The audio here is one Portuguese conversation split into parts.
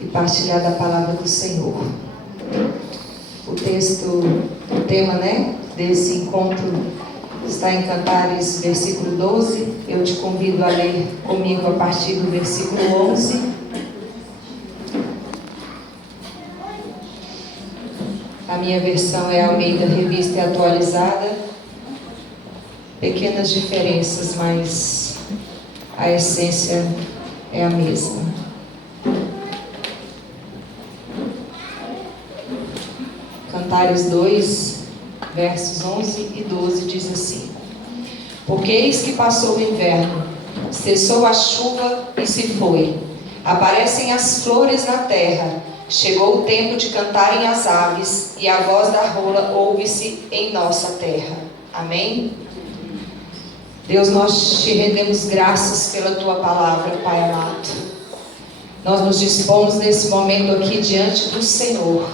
e partilhar da palavra do Senhor. O tema, desse encontro está em Cantares, versículo 12. Eu te convido a ler comigo a partir do versículo 11. A minha versão é Almeida Revista e Atualizada. Pequenas diferenças, mas a essência é a mesma. Cantares 2, versos 11 e 12 diz assim: Porque eis que passou o inverno, cessou a chuva e se foi. Aparecem as flores na terra, chegou o tempo de cantarem as aves, e a voz da rola ouve-se em nossa terra. Amém? Deus, nós te rendemos graças pela tua palavra, Pai amado. Nós nos dispomos nesse momento aqui diante do Senhor,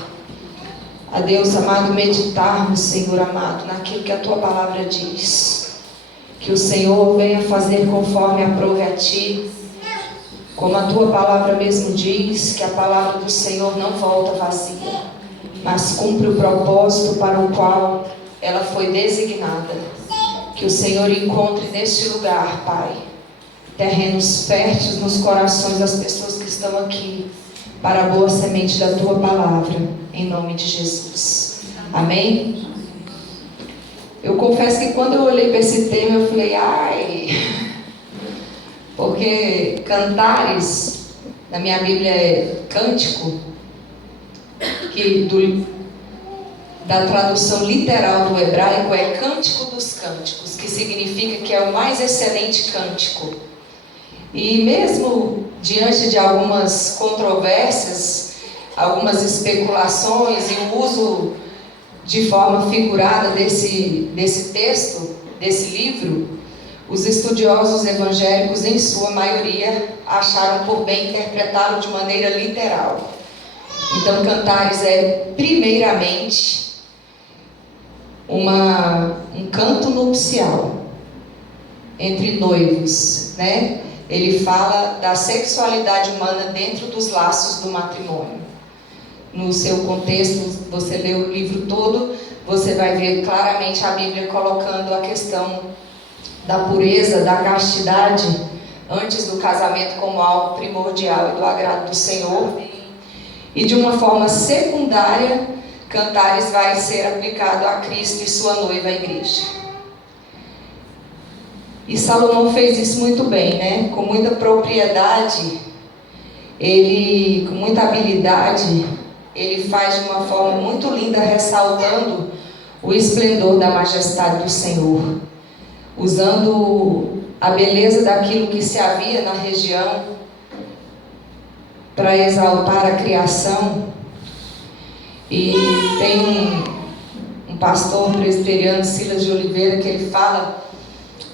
a Deus amado, meditarmos, Senhor amado, naquilo que a tua palavra diz. Que o Senhor venha fazer conforme aprove a ti, como a tua palavra mesmo diz, que a palavra do Senhor não volta vazia, mas cumpre o propósito para o qual ela foi designada. Que o Senhor encontre neste lugar, Pai, terrenos férteis nos corações das pessoas que estão aqui, para a boa semente da tua palavra, em nome de Jesus. Amém? Eu confesso que quando eu olhei para esse tema, eu falei, porque Cantares, na minha Bíblia é cântico, da tradução literal do hebraico é cântico dos cânticos, que significa que é o mais excelente cântico. E mesmo diante de algumas controvérsias, algumas especulações e o uso de forma figurada desse texto, desse livro, os estudiosos evangélicos, em sua maioria, acharam por bem interpretá-lo de maneira literal. Então, Cantares é, primeiramente, um canto nupcial entre noivos, né? Ele fala da sexualidade humana dentro dos laços do matrimônio. No seu contexto, você lê o livro todo, você vai ver claramente a Bíblia colocando a questão da pureza, da castidade, antes do casamento como algo primordial e do agrado do Senhor. E de uma forma secundária, Cantares vai ser aplicado a Cristo e sua noiva, a igreja. E Salomão fez isso muito bem, né? Com muita propriedade, com muita habilidade, ele faz de uma forma muito linda, ressaltando o esplendor da majestade do Senhor, usando a beleza daquilo que se havia na região para exaltar a criação. E tem um pastor presbiteriano, Silas de Oliveira, que ele fala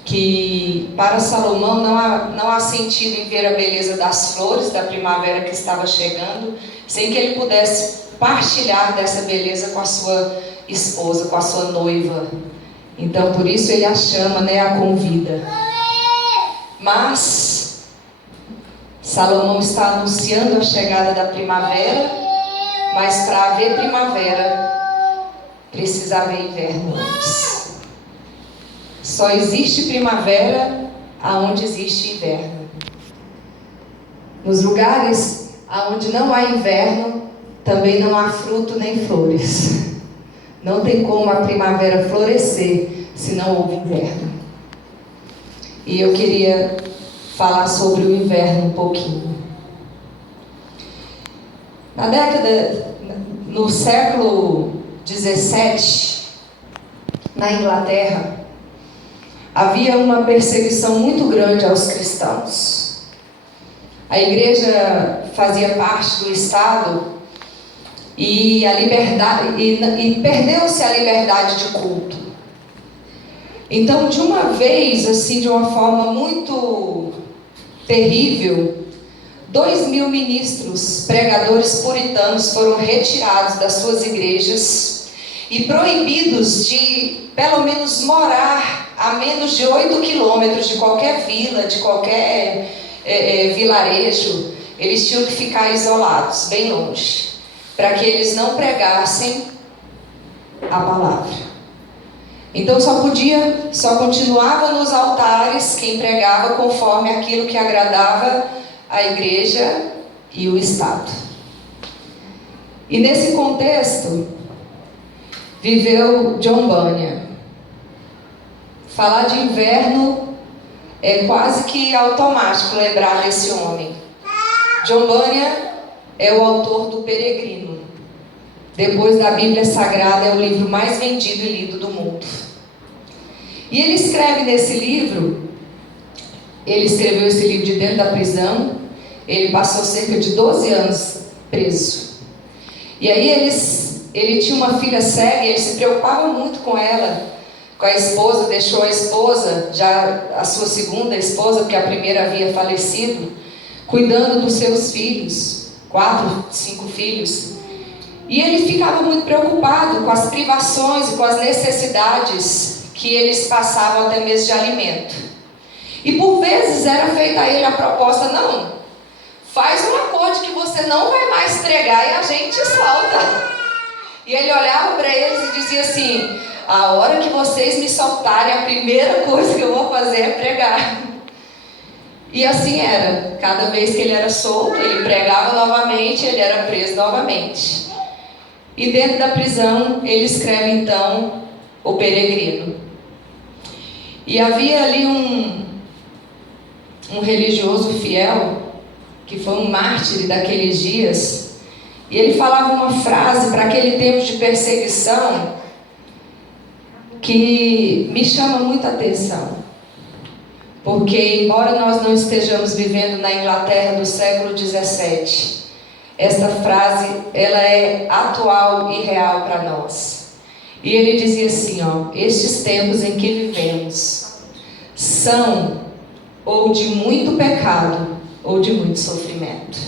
que para Salomão não há sentido em ver a beleza das flores da primavera que estava chegando, sem que ele pudesse partilhar dessa beleza com a sua esposa, com a sua noiva. Então, por isso ele a chama, a convida. Mas Salomão está anunciando a chegada da primavera, mas para haver primavera, precisa haver inverno antes. Só existe primavera aonde existe inverno. Nos lugares aonde não há inverno, também não há fruto nem flores. Não tem como a primavera florescer se não houve inverno. E eu queria falar sobre o inverno um pouquinho. No século 17, na Inglaterra, havia uma perseguição muito grande aos cristãos. A igreja fazia parte do Estado e perdeu-se a liberdade de culto. Então, de uma vez, assim, de uma forma muito terrível, 2.000 ministros, pregadores puritanos foram retirados das suas igrejas e proibidos de, pelo menos, morar a menos de 8 quilômetros de qualquer vila, de qualquer vilarejo. eles tinham que ficar isolados, bem longe, para que eles não pregassem a palavra. Então só continuava nos altares quem pregava conforme aquilo que agradava a igreja e o Estado. E nesse contexto viveu John Bunyan. Falar de inverno é quase que automático lembrar desse homem. John Bunyan é o autor do Peregrino. Depois da Bíblia Sagrada, é o livro mais vendido e lido do mundo. E ele escreve nesse livro, ele escreveu esse livro de dentro da prisão. Ele passou cerca de 12 anos preso. E aí ele tinha uma filha cega e ele se preocupava muito com ela, com a esposa, deixou a esposa, já a sua segunda esposa, porque a primeira havia falecido, cuidando dos seus filhos, 4, 5 filhos. E ele ficava muito preocupado com as privações e com as necessidades que eles passavam até mesmo de alimento. E por vezes era feita a ele a proposta: não, faz um acordo que você não vai mais pregar e a gente solta. E ele olhava para eles e dizia assim: a hora que vocês me soltarem, a primeira coisa que eu vou fazer é pregar. E assim era. Cada vez que ele era solto, ele pregava novamente, ele era preso novamente. E dentro da prisão, ele escreve então o Peregrino. E havia ali um religioso fiel, que foi um mártir daqueles dias, e ele falava uma frase para aquele tempo de perseguição que me chama muita atenção. Porque, embora nós não estejamos vivendo na Inglaterra do século XVII, esta frase, ela é atual e real para nós. E ele dizia assim, estes tempos em que vivemos são ou de muito pecado ou de muito sofrimento.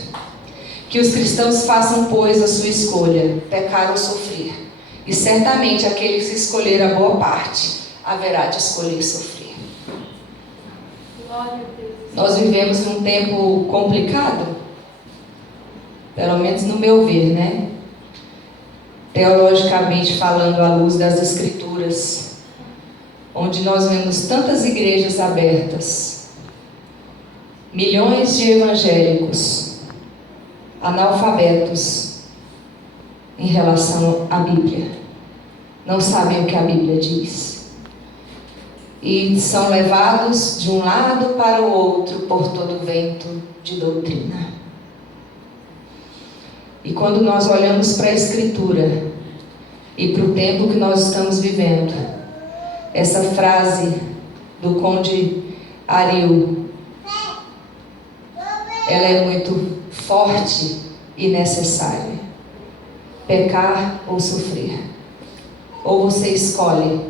Que os cristãos façam, pois, a sua escolha, pecar ou sofrer. E certamente aqueles que escolheram a boa parte, haverá de escolher sofrer. Nós vivemos num tempo complicado, pelo menos no meu ver, né? Teologicamente falando, à luz das Escrituras, onde nós vemos tantas igrejas abertas, milhões de evangélicos analfabetos em relação à Bíblia, não sabem o que a Bíblia diz, e são levados de um lado para o outro por todo vento de doutrina. E quando nós olhamos para a Escritura e para o tempo que nós estamos vivendo, essa frase do Conde Ariel, ela é muito forte e necessária. Pecar ou sofrer. Ou você escolhe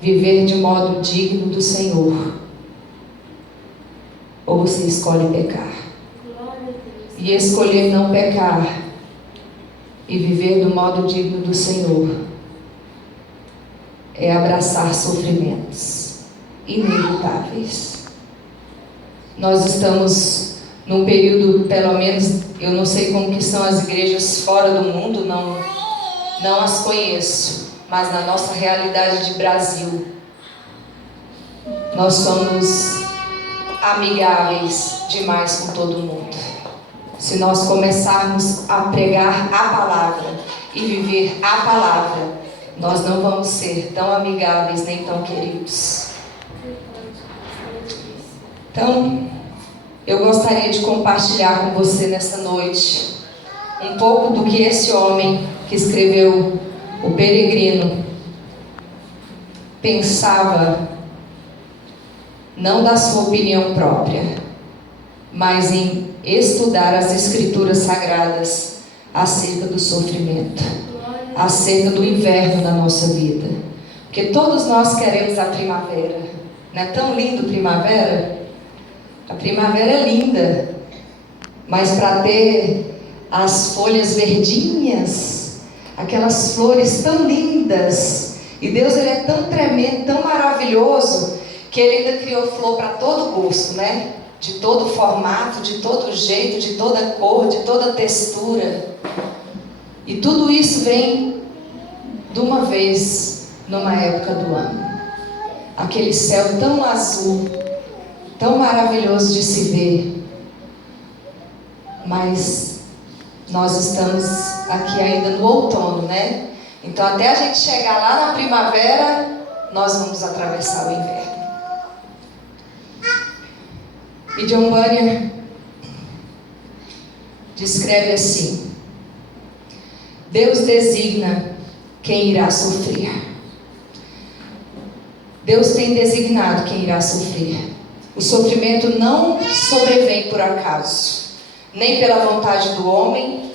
viver de modo digno do Senhor, ou você escolhe pecar. E escolher não pecar e viver do modo digno do Senhor é abraçar sofrimentos inevitáveis. Nós estamos num período, pelo menos, eu não sei como que são as igrejas fora do mundo, não as conheço, mas na nossa realidade de Brasil, nós somos amigáveis demais com todo mundo. Se nós começarmos a pregar a palavra e viver a palavra, nós não vamos ser tão amigáveis nem tão queridos. Então, eu gostaria de compartilhar com você nessa noite um pouco do que esse homem que escreveu o Peregrino pensava, não da sua opinião própria, mas em estudar as Escrituras Sagradas acerca do sofrimento, acerca do inverno na nossa vida. Porque todos nós queremos a primavera. Não é tão lindo primavera? A primavera é linda, mas para ter as folhas verdinhas, aquelas flores tão lindas, e Deus, ele é tão tremendo, tão maravilhoso, que ele ainda criou flor para todo gosto, né? de todo formato, de todo jeito, de toda cor, de toda textura. E tudo isso vem de uma vez, numa época do ano. Aquele céu tão azul, tão maravilhoso de se ver. Mas nós estamos aqui ainda no outono, né? Então até a gente chegar lá na primavera, nós vamos atravessar o inverno. E John Bunyan descreve assim: Deus designa quem irá sofrer. Deus tem designado quem irá sofrer. O sofrimento não sobrevém por acaso, nem pela vontade do homem,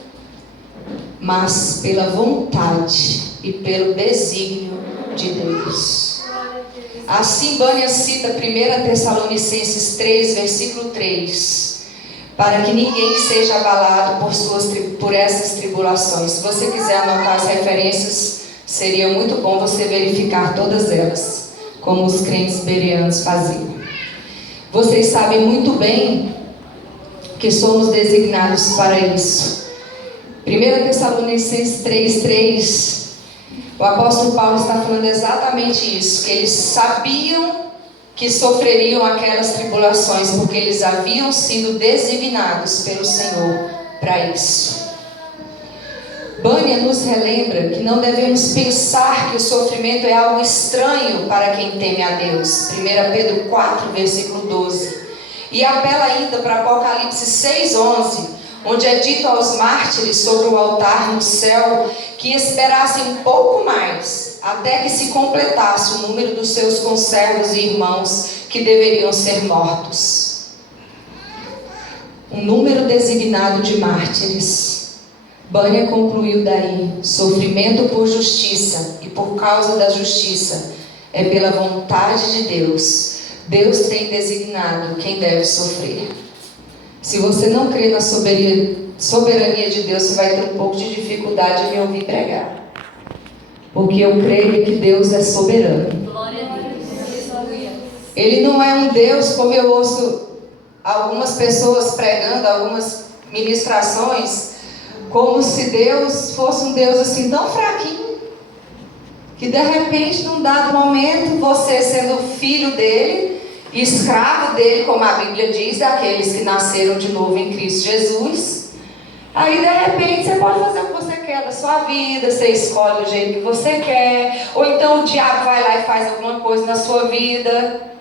mas pela vontade e pelo desígnio de Deus. Assim Bunyan cita 1 Tessalonicenses 3, versículo 3, para que ninguém seja abalado por essas tribulações. Se você quiser anotar as referências, seria muito bom você verificar todas elas, como os crentes bereanos faziam. Vocês sabem muito bem que somos designados para isso. 1 Tessalonicenses 3:3, o apóstolo Paulo está falando exatamente isso, que eles sabiam que sofreriam aquelas tribulações, porque eles haviam sido designados pelo Senhor para isso. Bunyan nos relembra que não devemos pensar que o sofrimento é algo estranho para quem teme a Deus. 1 Pedro 4, versículo 12. E apela ainda para Apocalipse 6:11, onde é dito aos mártires sobre o altar no céu que esperassem um pouco mais, até que se completasse o número dos seus conservos e irmãos que deveriam ser mortos. Um número designado de mártires. Bunyan concluiu daí: sofrimento por justiça e por causa da justiça é pela vontade de Deus. Deus tem designado quem deve sofrer. Se você não crê na soberania de Deus, você vai ter um pouco de dificuldade em me ouvir pregar. Porque eu creio que Deus é soberano. Glória a Deus. Ele não é um Deus, como eu ouço algumas pessoas pregando, algumas ministrações, como se Deus fosse um Deus assim tão fraquinho, que de repente, num dado momento, você sendo filho dele, escravo dele, como a Bíblia diz, daqueles que nasceram de novo em Cristo Jesus, aí de repente você pode fazer o que você quer da sua vida, você escolhe do jeito que você quer, ou então o diabo vai lá e faz alguma coisa na sua vida.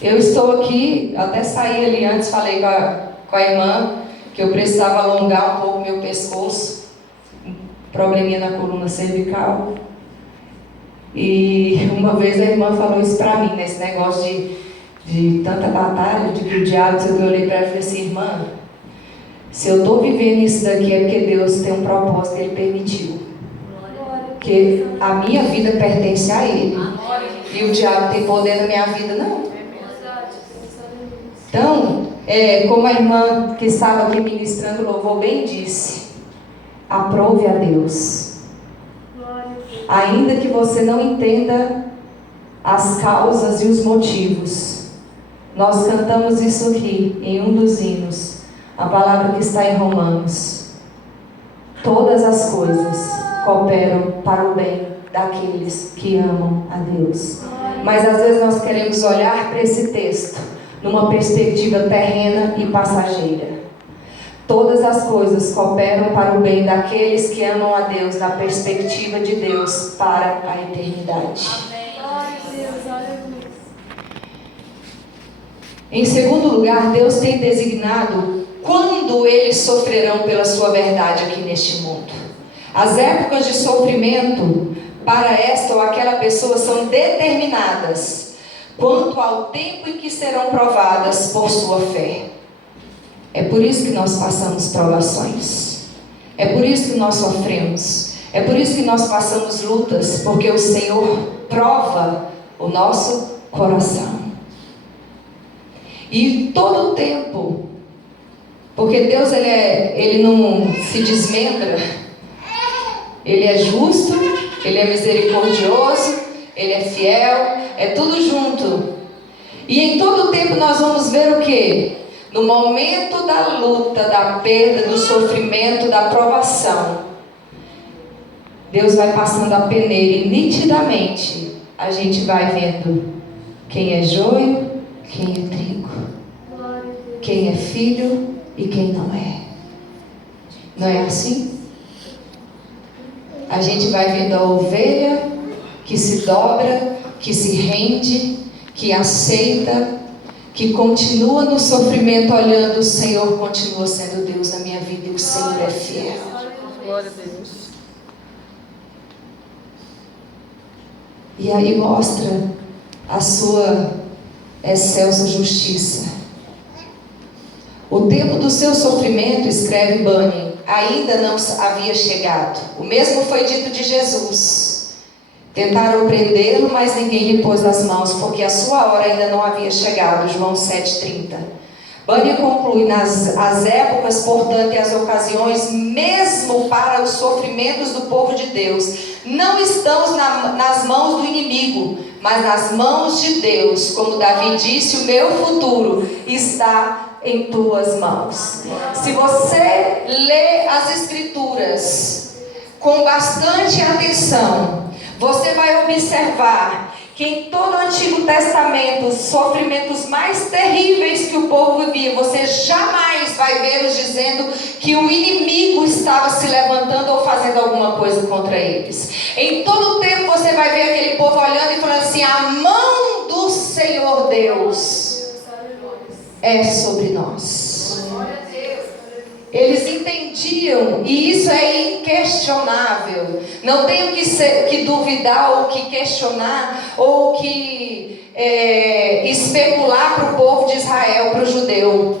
Eu estou aqui, até saí ali antes, falei com a irmã que eu precisava alongar um pouco meu pescoço, um probleminha na coluna cervical. E uma vez a irmã falou isso para mim, nesse negócio de tanta batalha, de que o diabo, eu olhei para ela e falei assim: irmã, se eu estou vivendo isso daqui é porque Deus tem um propósito que Ele permitiu. Porque a minha vida pertence a Ele. E o diabo tem poder na minha vida, não. Então, como a irmã que estava aqui ministrando louvor bem disse, aprove a Deus. Ainda que você não entenda as causas e os motivos. Nós cantamos isso aqui em um dos hinos, a palavra que está em Romanos. Todas as coisas cooperam para o bem daqueles que amam a Deus. Mas às vezes nós queremos olhar para esse texto numa perspectiva terrena e passageira. Todas as coisas cooperam para o bem daqueles que amam a Deus, na perspectiva de Deus para a eternidade. Em segundo lugar, Deus tem designado quando eles sofrerão pela sua verdade aqui neste mundo. As épocas de sofrimento para esta ou aquela pessoa são determinadas quanto ao tempo em que serão provadas por sua fé. É por isso que nós passamos provações. É por isso que nós sofremos. É por isso que nós passamos lutas, porque o Senhor prova o nosso coração. E todo o tempo, porque Deus ele não se desmembra, Ele é justo, Ele é misericordioso, Ele é fiel, é tudo junto. E em todo o tempo nós vamos ver o quê? No momento da luta, da perda, do sofrimento, da provação, Deus vai passando a peneira e nitidamente a gente vai vendo quem é joio, quem é trigo, quem é filho e quem não é. Não é assim? A gente vai vendo a ovelha que se dobra, que se rende, que aceita, que continua no sofrimento olhando: o Senhor continua sendo Deus na minha vida e o Senhor é fiel. Glória a Deus. E aí mostra a sua excelsa justiça. O tempo do seu sofrimento, escreve Bunyan, ainda não havia chegado. O mesmo foi dito de Jesus. Tentaram prendê-lo, mas ninguém lhe pôs as mãos, porque a sua hora ainda não havia chegado. João 7,30. Bunyan conclui: as épocas, portanto, e as ocasiões, mesmo para os sofrimentos do povo de Deus, não estão nas mãos do inimigo, mas nas mãos de Deus. Como Davi disse: o meu futuro está em tuas mãos. Se você lê as Escrituras com bastante atenção, você vai observar que em todo o Antigo Testamento, os sofrimentos mais terríveis que o povo vivia, você jamais vai vê-los dizendo que o inimigo estava se levantando ou fazendo alguma coisa contra eles. Em todo o tempo você vai ver aquele povo olhando e falando assim: a mão do Senhor Deus é sobre nós. Eles entendiam, e isso é inquestionável. Não tenho que duvidar, ou que questionar, ou que especular para o povo de Israel, para o judeu.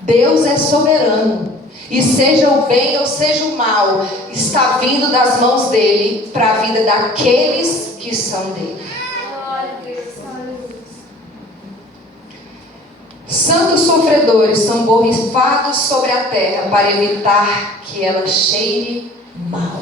Deus é soberano, e seja o bem ou seja o mal, está vindo das mãos dele para a vida daqueles que são dele. Santos sofredores são borrifados sobre a terra para evitar que ela cheire mal.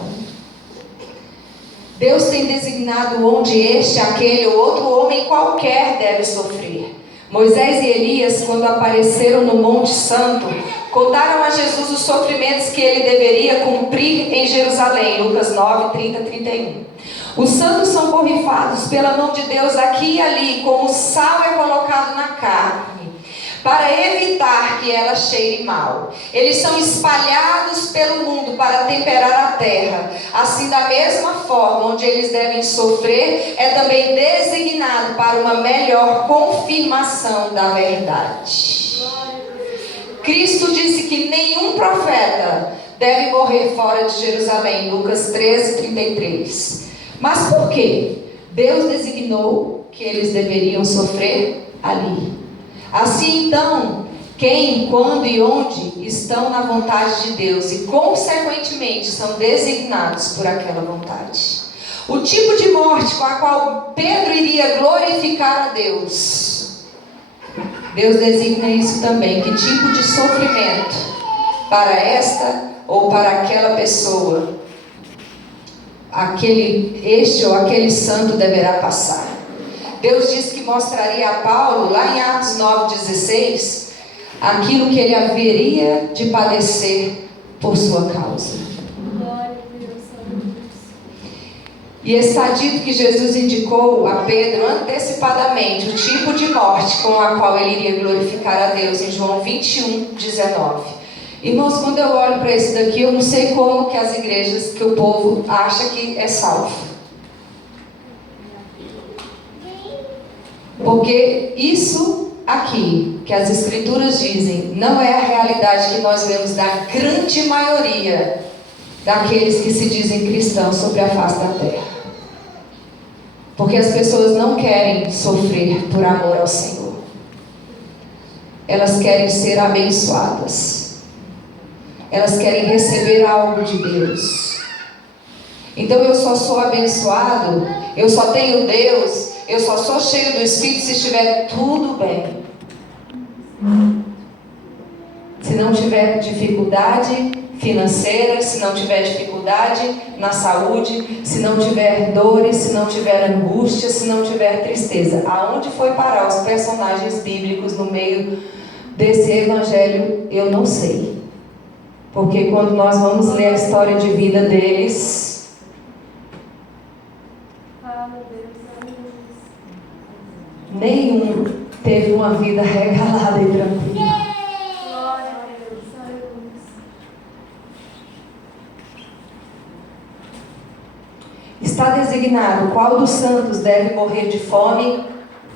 Deus tem designado onde este, aquele ou outro homem qualquer deve sofrer. Moisés e Elias, quando apareceram no Monte Santo, contaram a Jesus os sofrimentos que ele deveria cumprir em Jerusalém. Lucas 9, 30, 31. Os santos são borrifados pela mão de Deus aqui e ali, como o sal é colocado na carne, para evitar que ela cheire mal. Eles são espalhados pelo mundo para temperar a terra. Assim, da mesma forma, onde eles devem sofrer, é também designado para uma melhor confirmação da verdade. Cristo disse que nenhum profeta deve morrer fora de Jerusalém. Lucas 13, 33. Mas por quê? Deus designou que eles deveriam sofrer ali. Assim então, quem, quando e onde estão na vontade de Deus e consequentemente são designados por aquela vontade. O tipo de morte com a qual Pedro iria glorificar a Deus, Deus designa isso também. Que tipo de sofrimento para esta ou para aquela pessoa este ou aquele santo deverá passar. Deus disse que mostraria a Paulo, lá em Atos 9,16, aquilo que ele haveria de padecer por sua causa. E está dito que Jesus indicou a Pedro antecipadamente o tipo de morte com a qual ele iria glorificar a Deus, em João 21, 19. Irmãos, quando eu olho para isso daqui, eu não sei como que as igrejas, que o povo acha que é salvo. Porque isso aqui, que as Escrituras dizem, não é a realidade que nós vemos da grande maioria daqueles que se dizem cristãos sobre a face da terra. Porque as pessoas não querem sofrer por amor ao Senhor. Elas querem ser abençoadas. Elas querem receber algo de Deus. Então eu só sou abençoado, eu só tenho Deus, eu só sou cheio do Espírito se estiver tudo bem. Se se não tiver dificuldade financeira, se não tiver dificuldade na saúde, se não tiver dores, se não tiver angústia, se não tiver tristeza. Aonde foi parar os personagens bíblicos no meio desse evangelho, eu não sei. Porque quando nós vamos ler a história de vida deles, nenhum teve uma vida regalada e tranquila. Está designado qual dos santos deve morrer de fome,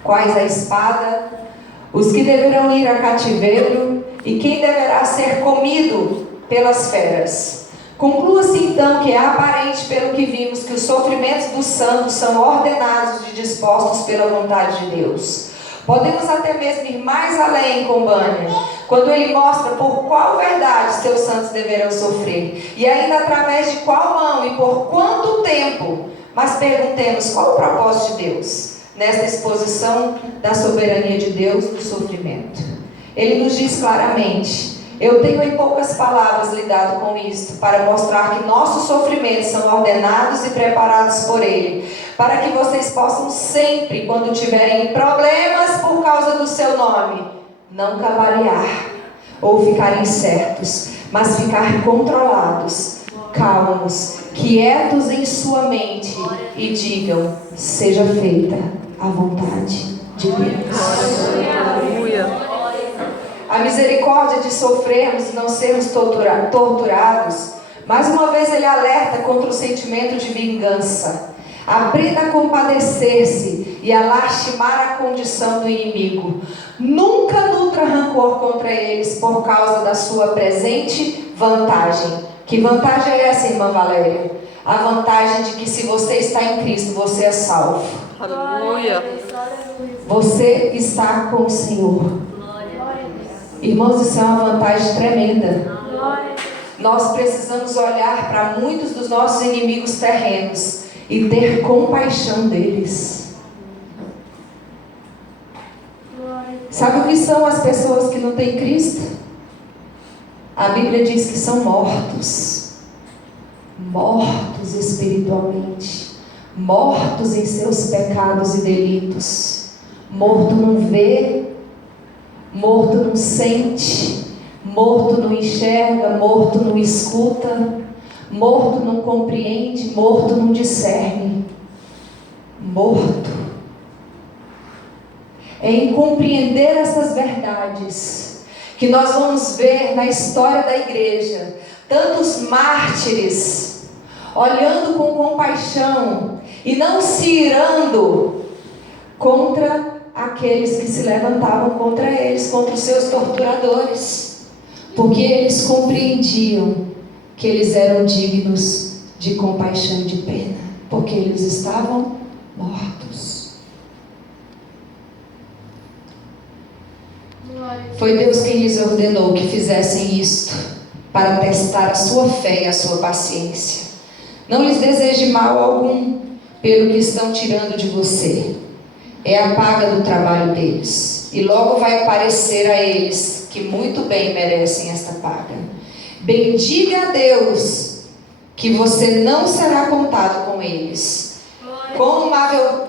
quais a espada, os que deverão ir a cativeiro e quem deverá ser comido pelas feras. Conclua-se então que é aparente pelo que vimos que os sofrimentos dos santos são ordenados e dispostos pela vontade de Deus. Podemos até mesmo ir mais além com Bunyan, quando ele mostra por qual verdade seus santos deverão sofrer, e ainda através de qual mão e por quanto tempo. Mas perguntemos, qual o propósito de Deus nesta exposição da soberania de Deus no sofrimento? Ele nos diz claramente: eu tenho em poucas palavras lidado com isto, para mostrar que nossos sofrimentos são ordenados e preparados por Ele, para que vocês possam sempre, quando tiverem problemas por causa do seu nome, não cavalear ou ficar incertos, mas ficar controlados, calmos, quietos em sua mente e digam: seja feita a vontade de Deus. A misericórdia de sofrermos e não sermos torturados. Mais uma vez ele alerta contra o sentimento de vingança. Aprenda a compadecer-se e a lastimar a condição do inimigo. Nunca nutra rancor contra eles por causa da sua presente vantagem. Que vantagem é essa, irmã Valéria? A vantagem de que se você está em Cristo, você é salvo. Aleluia. Você está com o Senhor. Irmãos, isso é uma vantagem tremenda. Nós precisamos olhar para muitos dos nossos inimigos terrenos e ter compaixão deles. Sabe o que são as pessoas que não têm Cristo? A Bíblia diz que são mortos. Mortos espiritualmente. Mortos em seus pecados e delitos. Morto não vê, morto não sente, morto não enxerga, morto não escuta, morto não compreende, morto não discerne. Morto. É em compreender essas verdades que nós vamos ver na história da igreja tantos mártires olhando com compaixão e não se irando contra aqueles que se levantavam contra eles, contra os seus torturadores, porque eles compreendiam que eles eram dignos de compaixão e de pena, porque eles estavam mortos. Foi Deus quem lhes ordenou que fizessem isto, para testar a sua fé e a sua paciência. Não lhes deseje mal algum pelo que estão tirando de você. É a paga do trabalho deles, e logo vai aparecer a eles que muito bem merecem esta paga. Bendiga a Deus, que você não será contado com eles. Quão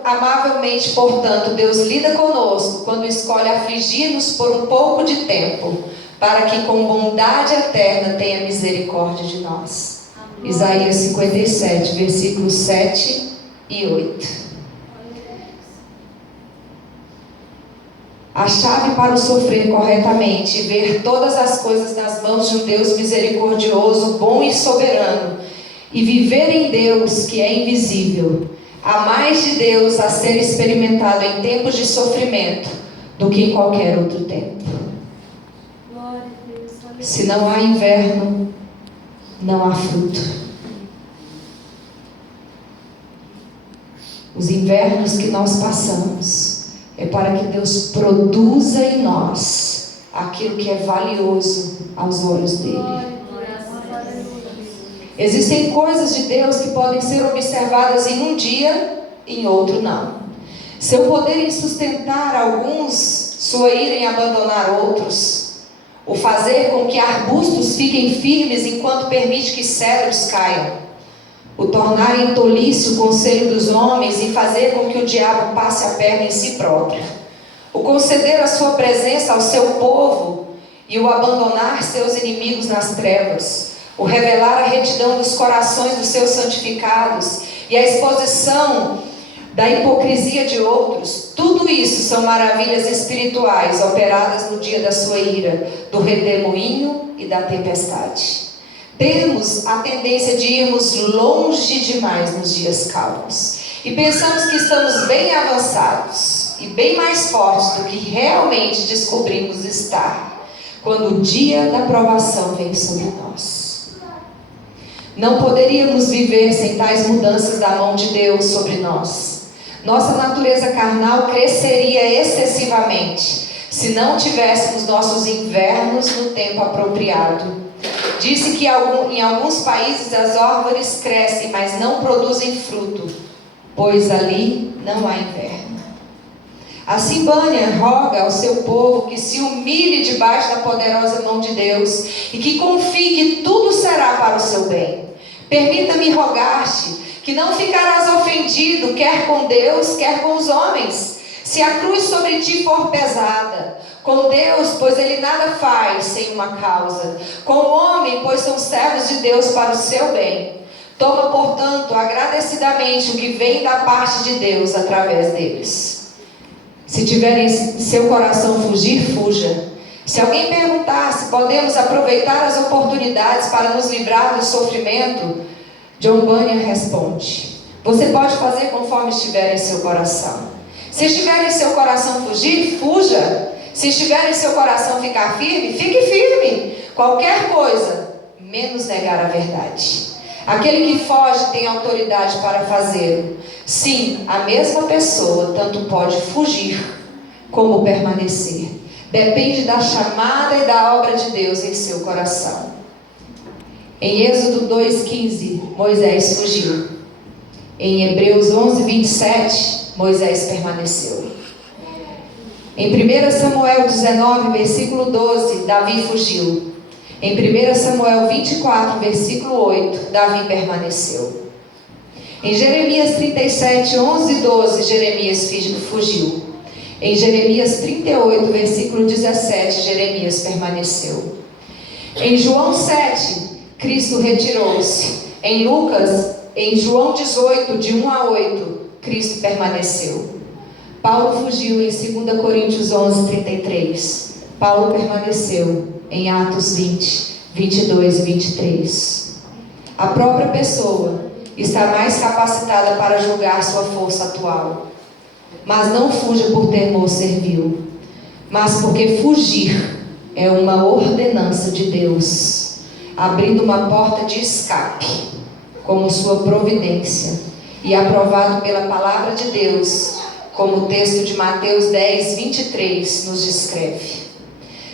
amavelmente, portanto, Deus lida conosco quando escolhe afligir-nos por um pouco de tempo, para que com bondade eterna tenha misericórdia de nós. Isaías 57, versículos 7 e 8. A chave para o sofrer corretamente e ver todas as coisas nas mãos de um Deus misericordioso, bom e soberano, e viver em Deus que é invisível. Há mais de Deus a ser experimentado em tempos de sofrimento do que em qualquer outro tempo. Se não há inverno, não há fruto. Os invernos que nós passamos é para que Deus produza em nós aquilo que é valioso aos olhos dele. Existem coisas de Deus que podem ser observadas em um dia, em outro não. Seu poder em sustentar alguns, sua ira em abandonar outros, o fazer com que arbustos fiquem firmes enquanto permite que cedros caiam, o tornar em tolice o conselho dos homens e fazer com que o diabo passe a perna em si próprio, o conceder a sua presença ao seu povo e o abandonar seus inimigos nas trevas, o revelar a retidão dos corações dos seus santificados e a exposição da hipocrisia de outros, tudo isso são maravilhas espirituais operadas no dia da sua ira, do redemoinho e da tempestade. Temos a tendência de irmos longe demais nos dias calmos e pensamos que estamos bem avançados e bem mais fortes do que realmente descobrimos estar quando o dia da provação vem sobre nós. Não poderíamos viver sem tais mudanças da mão de Deus sobre nós. Nossa natureza carnal cresceria excessivamente se não tivéssemos nossos invernos no tempo apropriado. Disse que em alguns países as árvores crescem, mas não produzem fruto, pois ali não há inverno. Assim Bânia roga ao seu povo que se humilhe debaixo da poderosa mão de Deus e que confie que tudo será para o seu bem. Permita-me rogar-te que não ficarás ofendido, quer com Deus, quer com os homens, se a cruz sobre ti for pesada. Com Deus, pois Ele nada faz sem uma causa. Com o homem, pois são servos de Deus para o seu bem. Toma, portanto, agradecidamente o que vem da parte de Deus através deles. Se tiver em seu coração fugir, fuja. Se alguém perguntar se podemos aproveitar as oportunidades para nos livrar do sofrimento, John Bunyan responde: você pode fazer conforme estiver em seu coração. Se estiver em seu coração fugir, fuja. Se estiver em seu coração ficar firme, fique firme. Qualquer coisa, menos negar a verdade. Aquele que foge tem autoridade para fazê-lo. Sim, a mesma pessoa tanto pode fugir como permanecer. Depende da chamada e da obra de Deus em seu coração. Em Êxodo 2,15, Moisés fugiu. Em Hebreus 11:27, Moisés permaneceu. Em 1 Samuel 19, versículo 12, Davi fugiu. Em 1 Samuel 24, versículo 8, Davi permaneceu. Em Jeremias 37, 11 e 12, Jeremias fugiu. Em Jeremias 38, versículo 17, Jeremias permaneceu. Em João 7, Cristo retirou-se. Em João 18, de 1 a 8, Cristo permaneceu. Paulo fugiu em 2 Coríntios 11, 33. Paulo permaneceu em Atos 20, 22 e 23. A própria pessoa está mais capacitada para julgar sua força atual. Mas não fuja por temor servil, mas porque fugir é uma ordenança de Deus, abrindo uma porta de escape, como sua providência, e aprovado pela palavra de Deus, como o texto de Mateus 10, 23 nos descreve.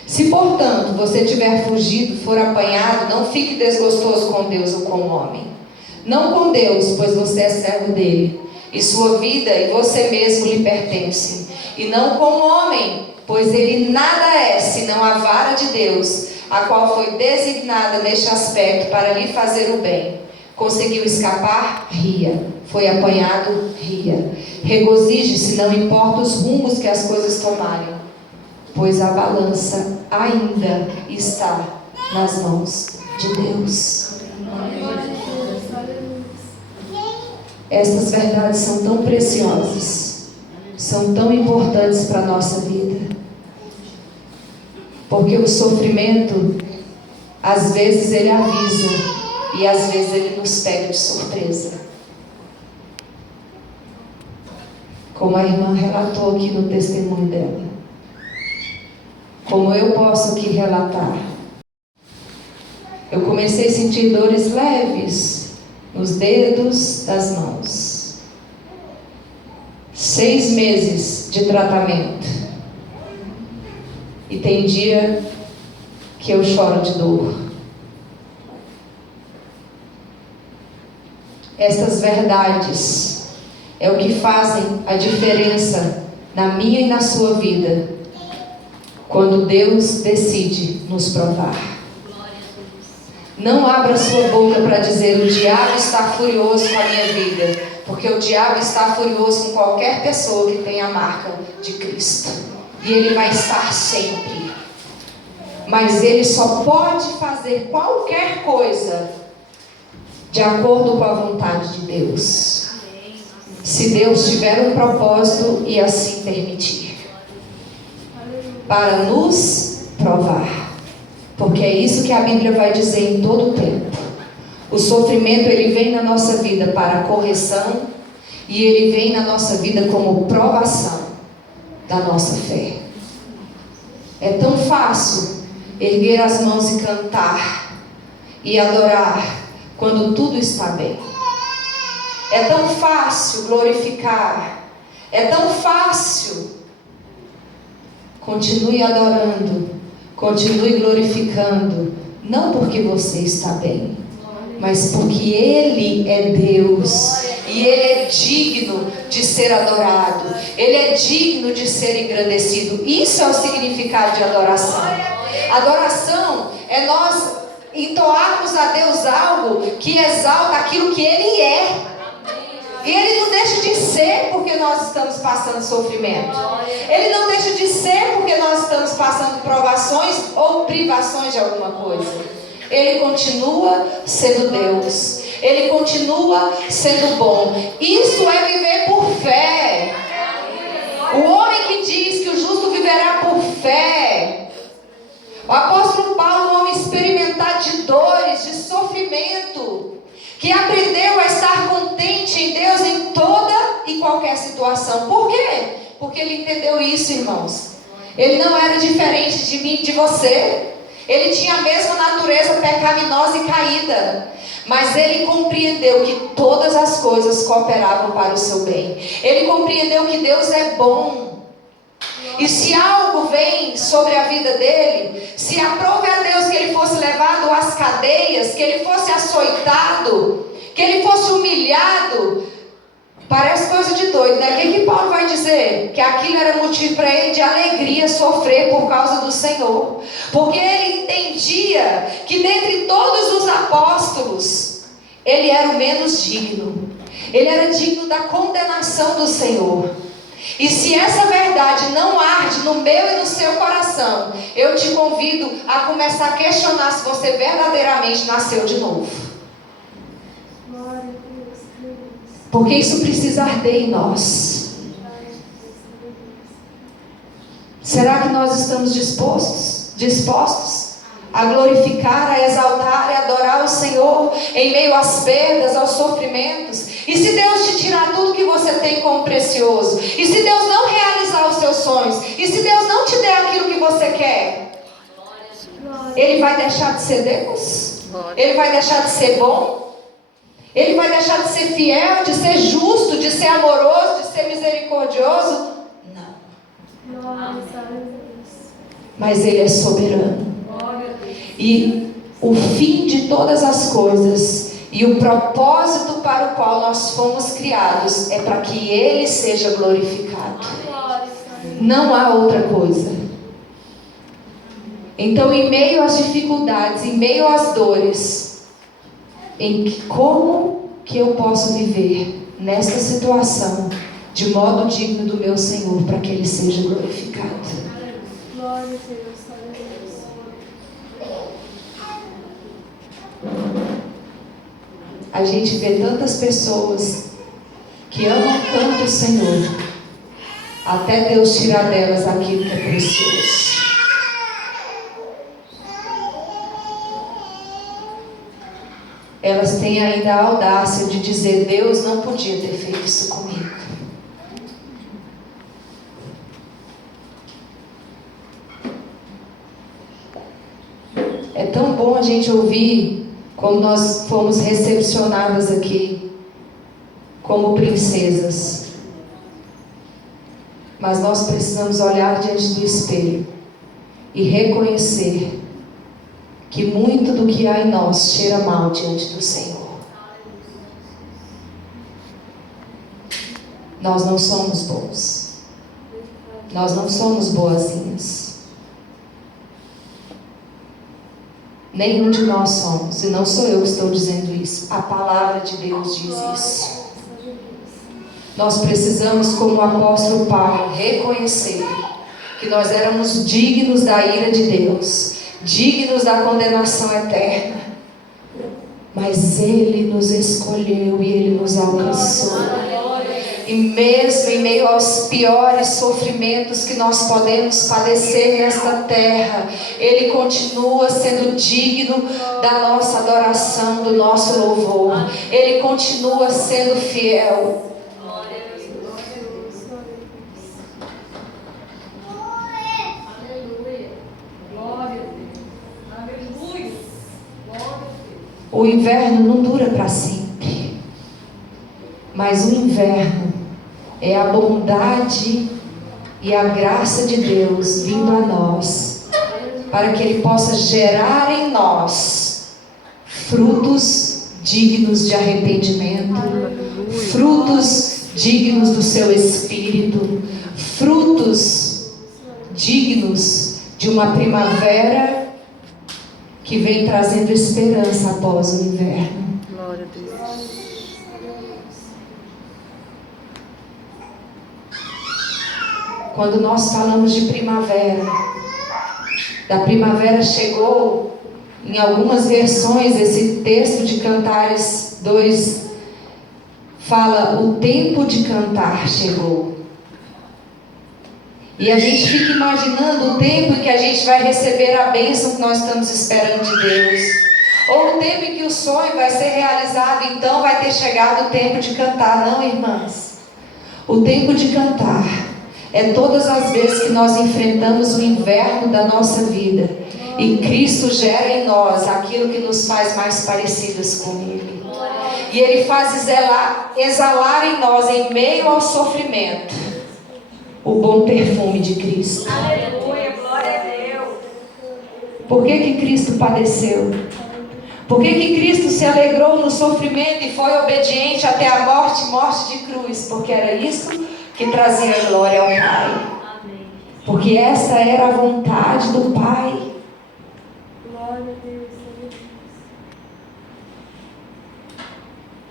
Se, portanto, você tiver fugido, for apanhado, não fique desgostoso com Deus ou com o homem. Não com Deus, pois você é servo dele, e sua vida e você mesmo lhe pertencem. E não com o homem, pois ele nada é, senão a vara de Deus, a qual foi designada neste aspecto para lhe fazer o bem. Conseguiu escapar? Ria. Foi apanhado? Ria. Regozije-se, não importa os rumos que as coisas tomarem, pois a balança ainda está nas mãos de Deus. Estas verdades são tão preciosas, são tão importantes para a nossa vida, porque o sofrimento, às vezes ele avisa, e às vezes ele nos pega de surpresa. Como a irmã relatou aqui no testemunho dela, como eu posso aqui relatar, eu comecei a sentir dores leves nos dedos das mãos. 6 meses de tratamento, e tem dia que eu choro de dor. Estas verdades é o que fazem a diferença na minha e na sua vida. quando Deus decide nos provar. Não abra sua boca para dizer: o diabo está furioso com a minha vida, porque o diabo está furioso com qualquer pessoa que tenha a marca de Cristo, e ele vai estar sempre. Mas ele só pode fazer qualquer coisa de acordo com a vontade de Deus, se Deus tiver um propósito e assim permitir, para nos provar. Porque é isso que a Bíblia vai dizer em todo o tempo. O sofrimento, ele vem na nossa vida para correção, e ele vem na nossa vida como provação da nossa fé. É tão fácil erguer as mãos e cantar e adorar quando tudo está bem. É tão fácil glorificar. É tão fácil. Continue adorando. Continue glorificando, não porque você está bem, mas porque Ele é Deus, e Ele é digno de ser adorado, Ele é digno de ser engrandecido. Isso é o significado de adoração. Adoração é nós entoarmos a Deus algo que exalta aquilo que Ele é. E Ele não deixa de ser porque nós estamos passando sofrimento. Ele não deixa de ser porque nós estamos passando provações ou privações de alguma coisa. Ele continua sendo Deus. Ele continua sendo bom. Isso é viver por fé. O homem que diz que o justo viverá por fé. O apóstolo Paulo, um homem experimentado de dores, de sofrimento, que aprendeu a estar contente em Deus em toda e qualquer situação. Por quê? Porque ele entendeu isso, irmãos. Ele não era diferente de mim e de você. Ele tinha a mesma natureza pecaminosa e caída. Mas ele compreendeu que todas as coisas cooperavam para o seu bem. Ele compreendeu que Deus é bom. E se algo vem sobre a vida dele, se aprove a Deus que ele fosse levado às cadeias, que ele fosse açoitado, que ele fosse humilhado, parece coisa de doido, né? O que Paulo vai dizer? Que aquilo era motivo para ele de alegria sofrer por causa do Senhor, porque ele entendia que dentre todos os apóstolos, ele era o menos digno, ele era digno da condenação do Senhor. E se essa verdade não arde no meu e no seu coração, eu te convido a começar a questionar se você verdadeiramente nasceu de novo. Porque isso precisa arder em nós. Será que nós estamos dispostos a glorificar, a exaltar e adorar o Senhor em meio às perdas, aos sofrimentos? E se Deus te tirar tudo que você tem como precioso? E se Deus não realizar os seus sonhos? E se Deus não te der aquilo que você quer? Ele vai deixar de ser Deus? Ele vai deixar de ser bom? Ele vai deixar de ser fiel, de ser justo, de ser amoroso, de ser misericordioso? Não. Mas Ele é soberano. E o fim de todas as coisas e o propósito para o qual nós fomos criados é para que Ele seja glorificado. Não há outra coisa. Então, em meio às dificuldades, em meio às dores, como que eu posso viver nesta situação de modo digno do meu Senhor, para que Ele seja glorificado? Glória a Deus. A gente vê tantas pessoas que amam tanto o Senhor, até Deus tirar delas aquilo que é precioso. Elas têm ainda a audácia de dizer: Deus não podia ter feito isso comigo. É tão bom a gente ouvir como nós fomos recepcionadas aqui como princesas. Mas nós precisamos olhar diante do espelho e reconhecer que muito do que há em nós cheira mal diante do Senhor. Nós não somos bons. Nós não somos boazinhas. Nenhum de nós somos, e não sou eu que estou dizendo isso. A palavra de Deus diz isso. Nós precisamos, como o apóstolo Paulo, reconhecer que nós éramos dignos da ira de Deus, dignos da condenação eterna. Mas Ele nos escolheu e Ele nos alcançou. E mesmo em meio aos piores sofrimentos que nós podemos padecer nesta terra, Ele continua sendo digno da nossa adoração, do nosso louvor. Ele continua sendo fiel. O inverno não dura para sempre, mas o inverno é a bondade e a graça de Deus vindo a nós, para que Ele possa gerar em nós frutos dignos de arrependimento, frutos dignos do seu Espírito, frutos dignos de uma primavera que vem trazendo esperança após o inverno. Glória a Deus. Quando nós falamos de primavera, da primavera chegou, em algumas versões, esse texto de Cantares 2 fala: o tempo de cantar chegou. E a gente fica imaginando o tempo em que a gente vai receber a bênção que nós estamos esperando de Deus. Ou o tempo em que o sonho vai ser realizado, então vai ter chegado o tempo de cantar. Não, irmãs. O tempo de cantar é todas as vezes que nós enfrentamos o inverno da nossa vida e Cristo gera em nós aquilo que nos faz mais parecidas com Ele. E Ele faz exalar em nós, em meio ao sofrimento, o bom perfume de Cristo. Aleluia, glória a Deus. Por que Cristo padeceu? Por que Cristo se alegrou no sofrimento e foi obediente até a morte de cruz? Porque era isso que trazia glória ao Pai. Porque essa era a vontade do Pai. Glória a Deus.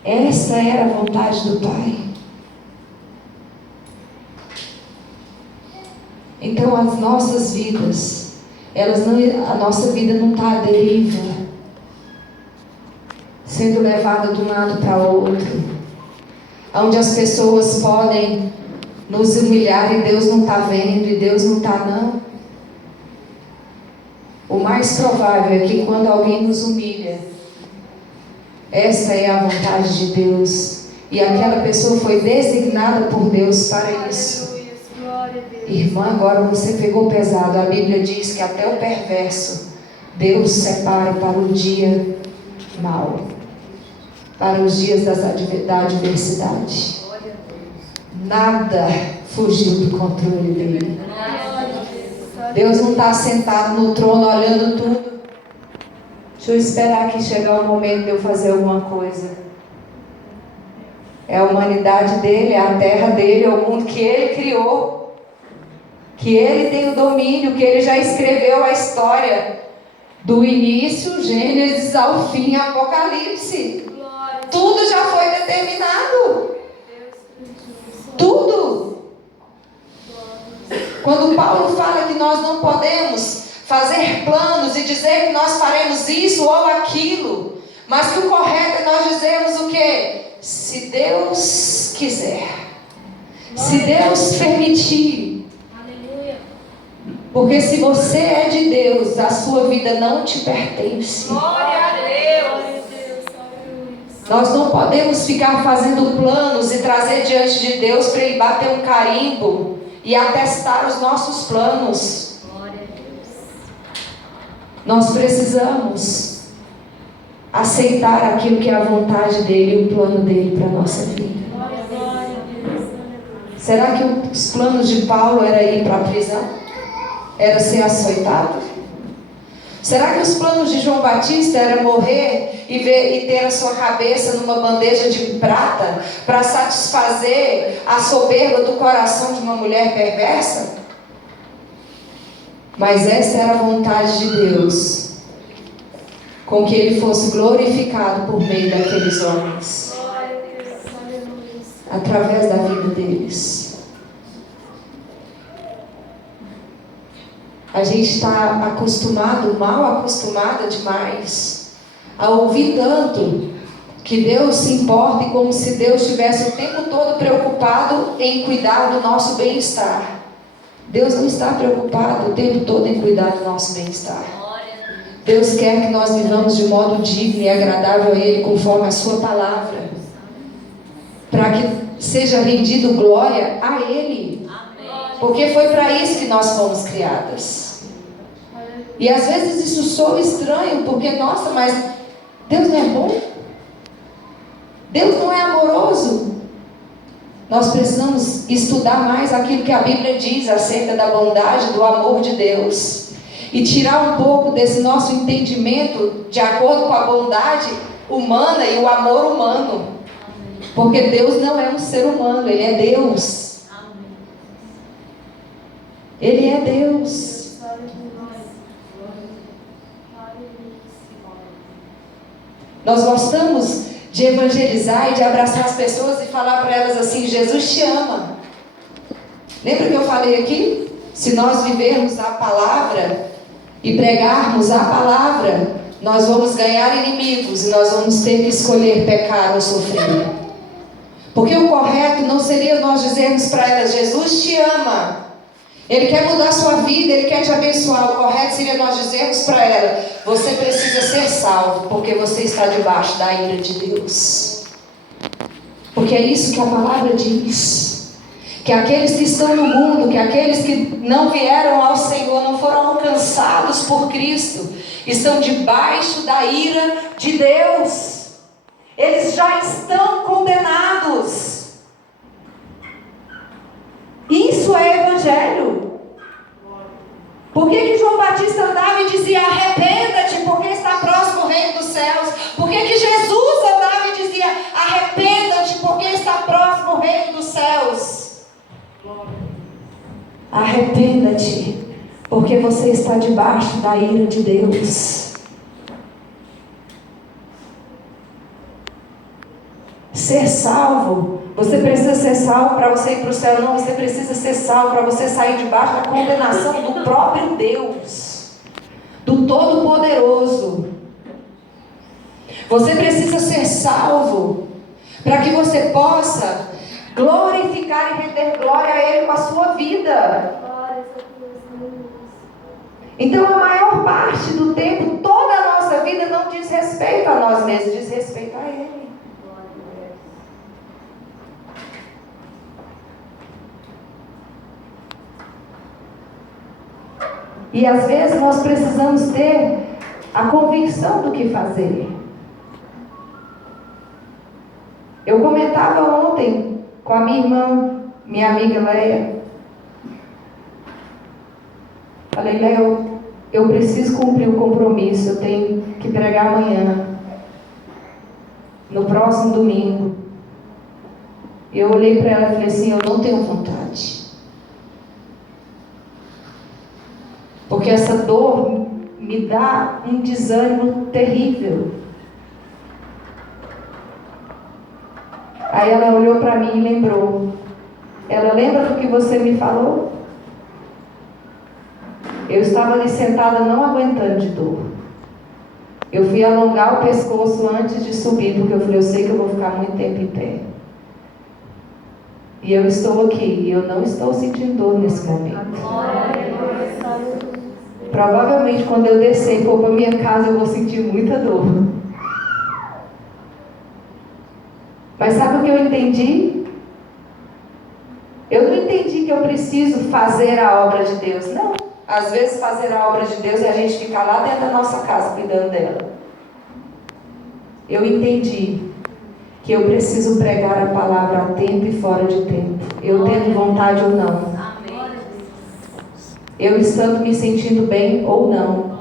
Essa era a vontade do Pai. Então as nossas vidas, a nossa vida não está à deriva, sendo levada de um lado para outro, onde as pessoas podem nos humilhar e Deus não está vendo, e Deus não está não. O mais provável é que quando alguém nos humilha, essa é a vontade de Deus, e aquela pessoa foi designada por Deus para isso. Irmã, agora você pegou pesado. A Bíblia diz que até o perverso Deus separa para o dia mau, para os dias da adversidade. Nada fugiu do controle dele. Deus não está sentado no trono olhando tudo. Deixa eu esperar que chegar o momento de eu fazer alguma coisa. É a humanidade dele, é a terra dele, é o mundo que ele criou, que Ele tem o domínio, que Ele já escreveu a história do início, Gênesis, ao fim, Apocalipse. Tudo já foi determinado. Tudo. Quando Paulo fala que nós não podemos fazer planos e dizer que nós faremos isso ou aquilo, mas que o correto é nós dizermos o quê? Se Deus quiser, se Deus permitir. Porque se você é de Deus, a sua vida não te pertence. Glória a Deus. Nós não podemos ficar fazendo planos e trazer diante de Deus para Ele bater um carimbo e atestar os nossos planos. Glória a Deus. Nós precisamos aceitar aquilo que é a vontade dEle e o plano dEle para a nossa vida. Será que os planos de Paulo era ir para a prisão? Era ser açoitado? Será que os planos de João Batista era morrer e ter a sua cabeça numa bandeja de prata para satisfazer a soberba do coração de uma mulher perversa? Mas essa era a vontade de Deus. com que Ele fosse glorificado por meio daqueles homens, Glória a Deus. Aleluia. através da vida deles. A gente está acostumado, mal acostumada demais, a ouvir tanto que Deus se importa, e como se Deus estivesse o tempo todo preocupado em cuidar do nosso bem-estar. Deus não está preocupado o tempo todo em cuidar do nosso bem-estar. Deus quer que nós vivamos de modo digno e agradável a Ele, conforme a Sua palavra, para que seja rendido glória a Ele, porque foi para isso que nós fomos criadas. E às vezes isso soa estranho, porque, nossa, mas Deus não é bom? Deus não é amoroso? Nós precisamos estudar mais aquilo que a Bíblia diz acerca da bondade, do amor de Deus, e tirar um pouco desse nosso entendimento de acordo com a bondade humana e o amor humano, porque Deus não é um ser humano, Ele é Deus. Ele é Deus. Nós gostamos de evangelizar e de abraçar as pessoas e falar para elas assim: Jesus te ama. Lembra que eu falei aqui? Se nós vivermos a palavra e pregarmos a palavra, nós vamos ganhar inimigos e nós vamos ter que escolher pecar ou sofrer. Porque o correto não seria nós dizermos para elas: Jesus te ama, Ele quer mudar a sua vida, Ele quer te abençoar. O correto seria nós dizermos para ela: você precisa ser salvo, porque você está debaixo da ira de Deus. Porque é isso que a palavra diz, que aqueles que estão no mundo, que aqueles que não vieram ao Senhor, não foram alcançados por Cristo, estão debaixo da ira de Deus. Eles já estão condenados. Isso é evangelho. Por que João Batista andava e dizia: arrependa-te, porque está próximo o reino dos céus? Por que Jesus andava e dizia: arrependa-te, porque está próximo o reino dos céus? Arrependa-te, porque você está debaixo da ira de Deus. Ser salvo, você precisa ser salvo para você ir para o céu? Não, você precisa ser salvo para você sair debaixo da condenação do próprio Deus, do Todo-Poderoso. Você precisa ser salvo para que você possa glorificar e render glória a Ele com a sua vida. Então a maior parte do tempo, toda a nossa vida não diz respeito a nós mesmos, diz respeito a Ele. E às vezes nós precisamos ter a convicção do que fazer. Eu comentava ontem com a minha irmã, minha amiga Leia. Falei: Léo, eu preciso cumprir o compromisso, eu tenho que pregar amanhã, no próximo domingo. Eu olhei para ela e falei assim: eu não tenho vontade. Porque essa dor me dá um desânimo terrível. Aí ela olhou para mim e lembrou. Ela: lembra do que você me falou? Eu estava ali sentada não aguentando de dor. Eu fui alongar o pescoço antes de subir, porque eu falei: eu sei que eu vou ficar muito tempo em pé. E eu estou aqui, e eu não estou sentindo dor nesse momento. Provavelmente quando eu descer e for para minha casa, eu vou sentir muita dor. Mas sabe o que eu entendi? Eu não entendi que eu preciso fazer a obra de Deus. Não. Às vezes fazer a obra de Deus é a gente ficar lá dentro da nossa casa cuidando dela. Eu entendi que eu preciso pregar a palavra a tempo e fora de tempo. Eu tendo vontade ou não. Eu estando me sentindo bem ou não.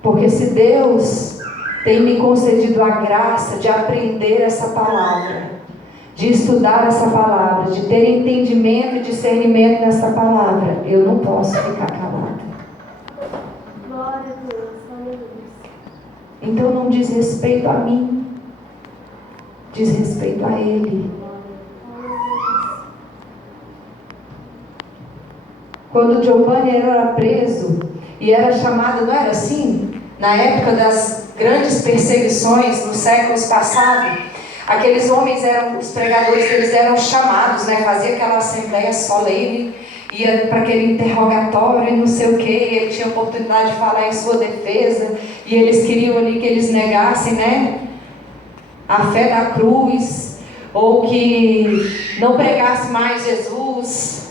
Porque se Deus tem me concedido a graça de aprender essa palavra, de estudar essa palavra, de ter entendimento e discernimento nessa palavra, eu não posso ficar calada. Então não diz respeito a mim, diz respeito a Ele. Quando John Bunyan era preso e era chamado, não era assim? Na época das grandes perseguições nos séculos passados, aqueles homens os pregadores, eles eram chamados, né? Fazia aquela assembleia solene, ia para aquele interrogatório e não sei o que, ele tinha oportunidade de falar em sua defesa, e eles queriam ali que eles negassem, né? A fé da cruz, ou que não pregasse mais Jesus.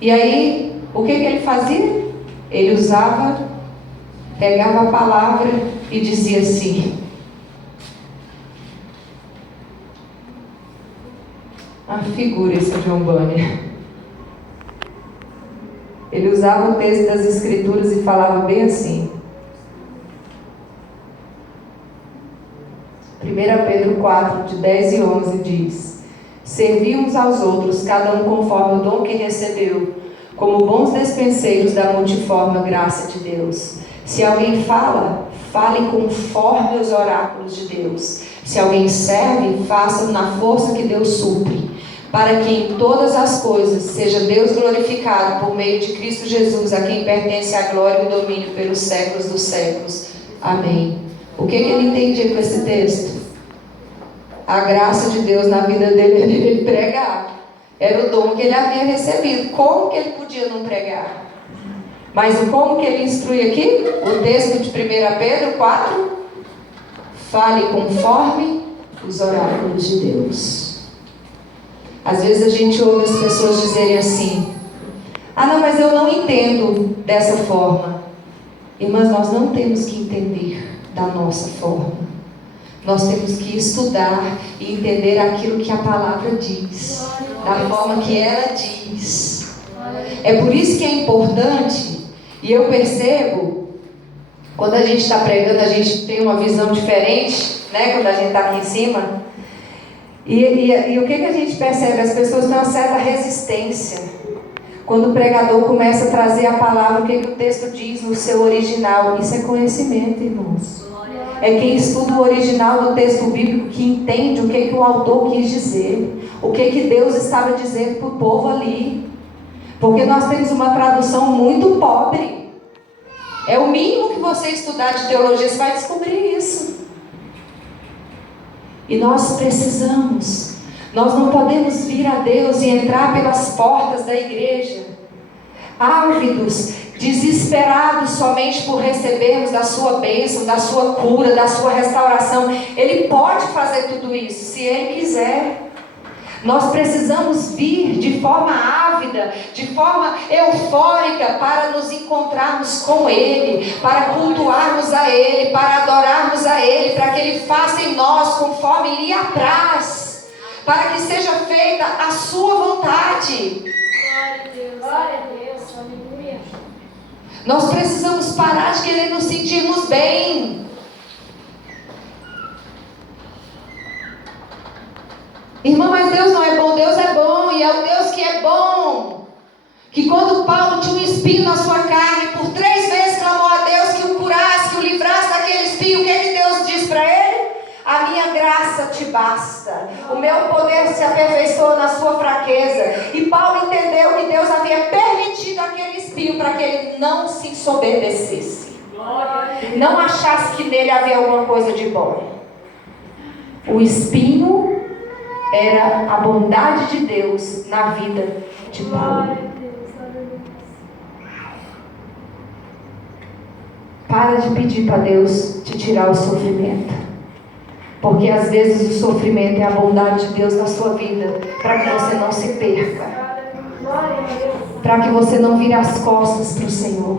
E aí, o que ele fazia? Ele pegava a palavra e dizia assim: a figura esse John Bunyan. Ele usava o texto das Escrituras e falava bem assim. 1 Pedro 4, de 10 e 11 diz: servi uns aos outros, cada um conforme o dom que recebeu, como bons despenseiros da multiforme graça de Deus. Se alguém fala, fale conforme os oráculos de Deus. Se alguém serve, faça na força que Deus supre, para que em todas as coisas seja Deus glorificado por meio de Cristo Jesus, a quem pertence a glória e o domínio pelos séculos dos séculos. Amém. O que ele entendia com esse texto? A graça de Deus na vida dele era ele pregar. Era o dom que ele havia recebido. Como que ele podia não pregar? Mas como que ele instrui aqui? O texto de 1 Pedro 4: fale conforme os oráculos de Deus. Às vezes a gente ouve as pessoas dizerem assim: ah não, mas eu não entendo dessa forma. Irmãs, nós não temos que entender da nossa forma. Nós temos que estudar e entender aquilo que a palavra diz, da forma que ela diz. É por isso que é importante, e eu percebo, quando a gente está pregando, a gente tem uma visão diferente, né? Quando a gente está aqui em cima. E o que a gente percebe? As pessoas têm uma certa resistência. Quando o pregador começa a trazer a palavra, o que o texto diz no seu original. Isso é conhecimento, irmãos. É quem estuda o original do texto bíblico que entende o que o autor quis dizer, o que Deus estava dizendo para o povo ali. Porque nós temos uma tradução muito pobre. É o mínimo que você estudar de teologia, você vai descobrir isso. E nós precisamos. Nós não podemos vir a Deus e entrar pelas portas da igreja ávidos, desesperados somente por recebermos da sua bênção, da sua cura, da sua restauração. Ele pode fazer tudo isso, se Ele quiser. Nós precisamos vir de forma ávida, de forma eufórica, para nos encontrarmos com Ele, para cultuarmos a Ele, para adorarmos a Ele, para que Ele faça em nós conforme lhe apraz, para que seja feita a sua vontade. Glória a Deus, glória a Deus, aleluia. Nós precisamos parar de querer nos sentirmos bem. Irmã, mas Deus não é bom. Deus é bom, e é o Deus que é bom. Que quando Paulo tinha um espinho na sua carne, por 3 vezes clamou a Deus que o curasse, que o livrasse daquele espinho. O que Deus diz para ele? A minha graça te basta, o meu poder se aperfeiçoa na sua fraqueza. E Paulo entendeu que Deus havia permitido aquele espinho para que ele não se ensoberbecesse, não achasse que nele havia alguma coisa de bom. O espinho era a bondade de Deus na vida de Paulo. Para de pedir para Deus te tirar o sofrimento. Porque às vezes o sofrimento é a bondade de Deus na sua vida, para que você não se perca, para que você não vire as costas para o Senhor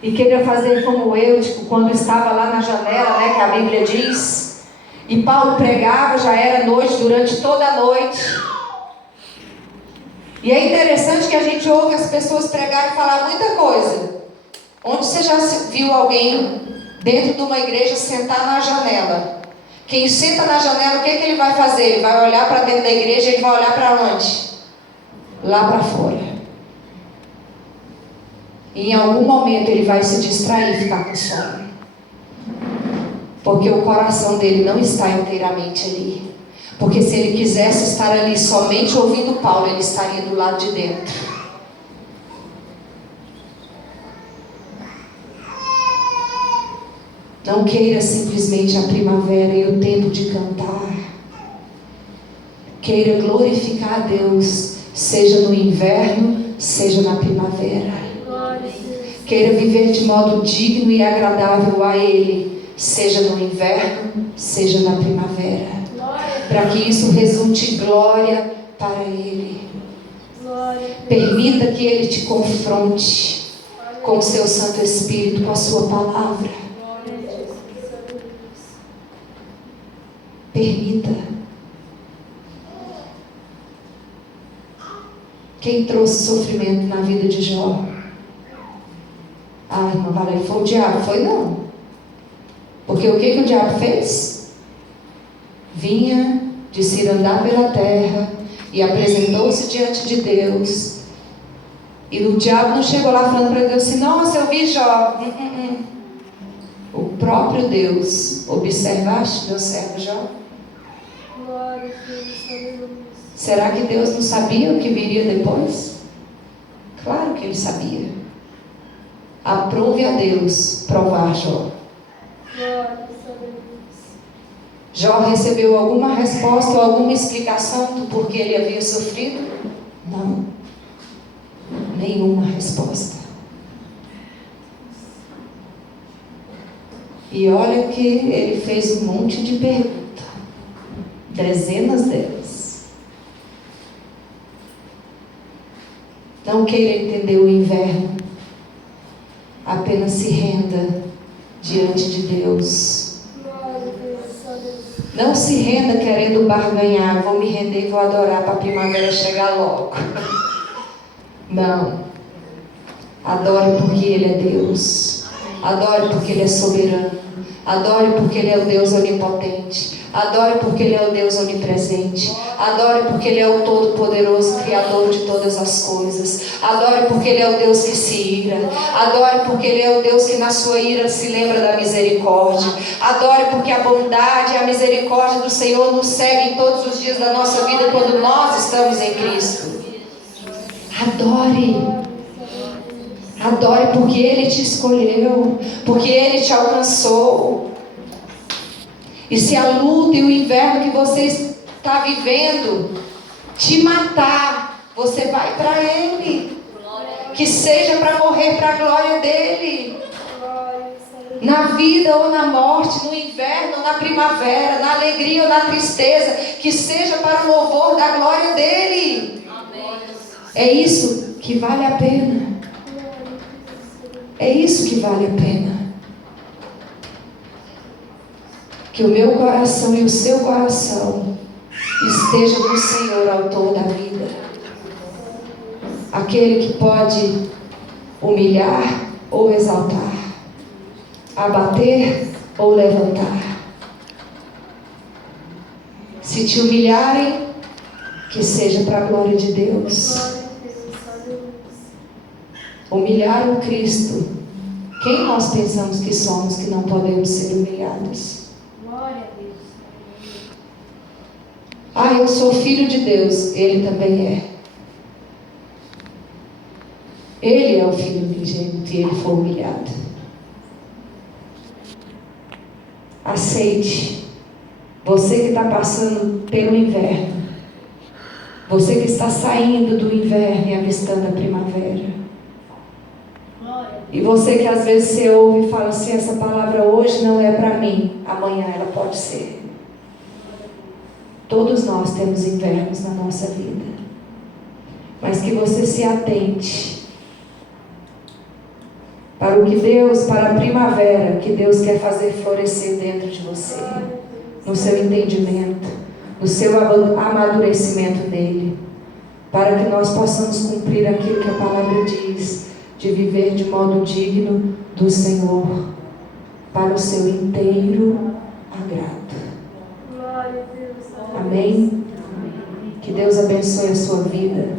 e queira fazer como Eutico, quando estava lá na janela, né, que a Bíblia diz, e Paulo pregava, já era noite, durante toda a noite. E é interessante que a gente ouve as pessoas pregar e falar muita coisa. Onde você já viu alguém dentro de uma igreja sentar na janela? Quem senta na janela, o que ele vai fazer? Ele vai olhar para dentro da igreja, ele vai olhar para onde? Lá para fora. E em algum momento ele vai se distrair e ficar com sono. Porque o coração dele não está inteiramente ali. Porque se ele quisesse estar ali somente ouvindo Paulo, ele estaria do lado de dentro. Não queira simplesmente a primavera e o tempo de cantar. Queira glorificar a Deus, seja no inverno, seja na primavera. Queira viver de modo digno e agradável a Ele, seja no inverno, seja na primavera. Para que isso resulte glória para Ele. Permita que Ele te confronte com o seu Santo Espírito, com a sua palavra. Permita. Quem trouxe sofrimento na vida de Jó? Ah, irmã Valéria, foi o diabo? Foi não. Porque o que o diabo fez? Vinha de se andar pela terra e apresentou-se diante de Deus. E o diabo não chegou lá falando para Deus assim: nossa, eu vi Jó. O próprio Deus: observaste meu servo Jó? Será que Deus não sabia o que viria depois? Claro que Ele sabia. Aprove a Deus provar Jó. Jó recebeu alguma resposta ou alguma explicação do porquê ele havia sofrido? Não. Nenhuma resposta. E olha que ele fez um monte de perguntas. Dezenas delas. Não queira entender o inverno. Apenas se renda diante de Deus. Não se renda querendo barganhar. Vou me render e vou adorar para a primavera chegar logo. Não. Adore porque Ele é Deus. Adore porque Ele é soberano. Adore porque Ele é o Deus onipotente. Adore porque Ele é o Deus onipresente. Adore porque Ele é o Todo-Poderoso, Criador de todas as coisas. Adore porque Ele é o Deus que se ira. Adore porque Ele é o Deus que na sua ira se lembra da misericórdia. Adore porque a bondade e a misericórdia do Senhor nos seguem todos os dias da nossa vida quando nós estamos em Cristo. Adore. Adore porque Ele te escolheu, porque Ele te alcançou. E se a luta e o inverno que você está vivendo te matar, você vai para Ele. Que seja para morrer para a glória dEle. Na vida ou na morte, no inverno ou na primavera, na alegria ou na tristeza, que seja para o louvor da glória dEle. É isso que vale a pena. É isso que vale a pena. Que o meu coração e o seu coração estejam no Senhor, autor da vida. Aquele que pode humilhar ou exaltar, abater ou levantar. Se te humilharem, que seja para a glória de Deus. Humilhar o Cristo. Quem nós pensamos que somos que não podemos ser humilhados? Ah, eu sou filho de Deus. Ele também é. Ele é o filho unigênito e ele foi humilhado. Aceite. Você que está passando pelo inverno. Você que está saindo do inverno e avistando a primavera. E você que às vezes você ouve e fala assim: essa palavra hoje não é para mim, amanhã ela pode ser. Todos nós temos invernos na nossa vida. Mas que você se atente para o que Deus, para a primavera que Deus quer fazer florescer dentro de você, no seu entendimento, no seu amadurecimento nele, para que nós possamos cumprir aquilo que a palavra diz, de viver de modo digno do Senhor, para o seu inteiro agrado. Amém? Que Deus abençoe a sua vida.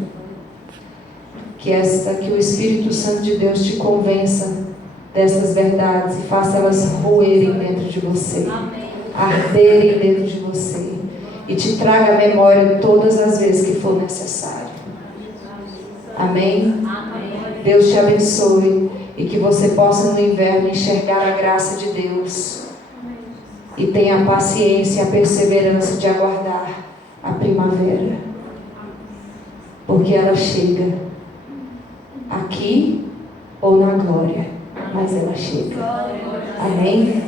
que o Espírito Santo de Deus te convença dessas verdades e faça elas roerem dentro de você, arderem dentro de você e te traga à memória todas as vezes que for necessário. Amém? Deus te abençoe e que você possa no inverno enxergar a graça de Deus e tenha a paciência e a perseverança de aguardar a primavera, porque ela chega aqui ou na glória, mas ela chega. Amém?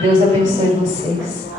Deus abençoe vocês.